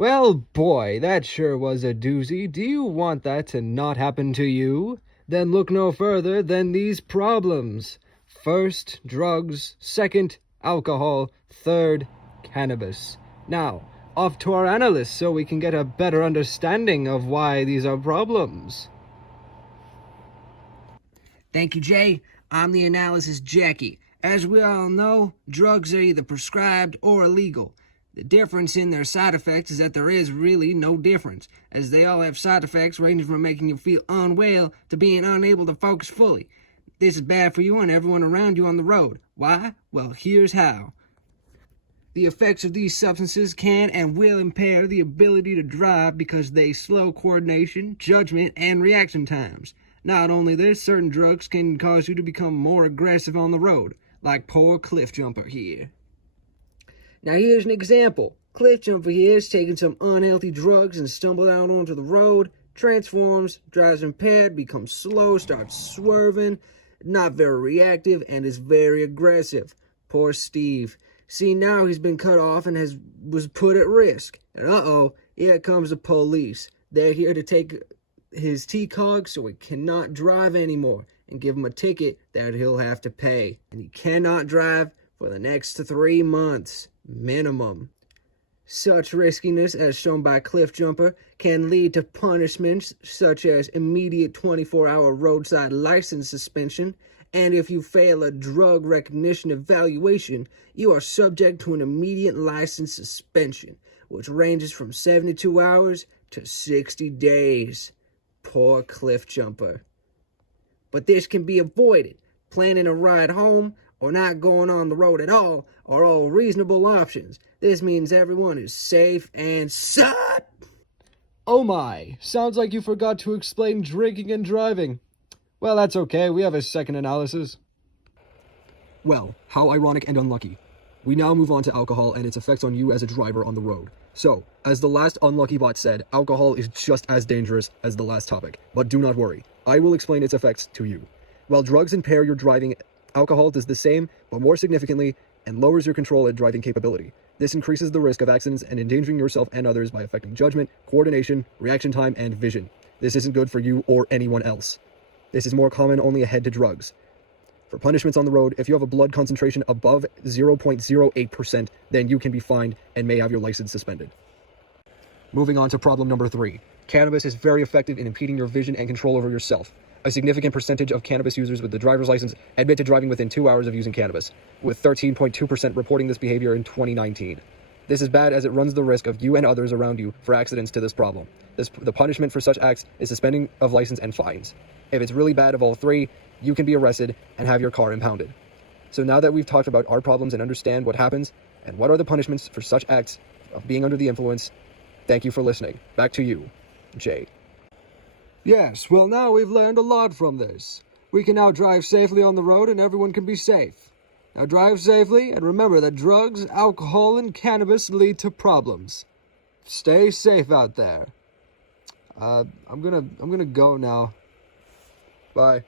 Well, boy, that sure was a doozy. Do you want that to not happen to you? Then look no further than these problems. First, drugs. Second, alcohol. Third, cannabis. Now, off to our analysts so we can get a better understanding of why these are problems. Thank you, Jay. I'm the analysis Jackie. As we all know, drugs are either prescribed or illegal. The difference in their side effects is that there is really no difference, as they all have side effects ranging from making you feel unwell to being unable to focus fully. This is bad for you and everyone around you on the road. Why? Well, here's how. The effects of these substances can and will impair the ability to drive because they slow coordination, judgment, and reaction times. Not only this, certain drugs can cause you to become more aggressive on the road, like poor Cliff Jumper here. Now here's an example. Cliff Jumper here is taking some unhealthy drugs and stumbled out onto the road, transforms, drives impaired, becomes slow, starts swerving, not very reactive, and is very aggressive. Poor Steve. See, now he's been cut off and was put at risk. And uh-oh, here comes the police. They're here to take his T-Cog so he cannot drive anymore and give him a ticket that he'll have to pay. And he cannot drive for the next 3 months, minimum. Such riskiness, as shown by Cliff Jumper, can lead to punishments such as immediate 24-hour roadside license suspension, and if you fail a drug recognition evaluation, you are subject to an immediate license suspension, which ranges from 72 hours to 60 days. Poor Cliff Jumper. But this can be avoided. Planning a ride home or not going on the road at all are all reasonable options. This means everyone is safe and set. Oh my, sounds like you forgot to explain drinking and driving. Well, that's okay, we have a second analysis. Well, how ironic and unlucky. We now move on to alcohol and its effects on you as a driver on the road. So, as the last unlucky bot said, alcohol is just as dangerous as the last topic. But do not worry, I will explain its effects to you. While drugs impair your driving, alcohol does the same, but more significantly, and lowers your control and driving capability. This increases the risk of accidents and endangering yourself and others by affecting judgment, coordination, reaction time, and vision. This isn't good for you or anyone else. This is more common only ahead to drugs. For punishments on the road, if you have a blood concentration above 0.08%, then you can be fined and may have your license suspended. Moving on to problem number 3. Cannabis is very effective in impeding your vision and control over yourself. A significant percentage of cannabis users with the driver's license admit to driving within 2 hours of using cannabis, with 13.2% reporting this behavior in 2019. This is bad as it runs the risk of you and others around you for accidents to this problem. The punishment for such acts is suspending of license and fines. If it's really bad of all three, you can be arrested and have your car impounded. So now that we've talked about our problems and understand what happens and what are the punishments for such acts of being under the influence, thank you for listening. Back to you, Jay. Yes, well now we've learned a lot from this. We can now drive safely on the road and everyone can be safe. Now drive safely and remember that drugs, alcohol, and cannabis lead to problems. Stay safe out there. I'm gonna go now. Bye.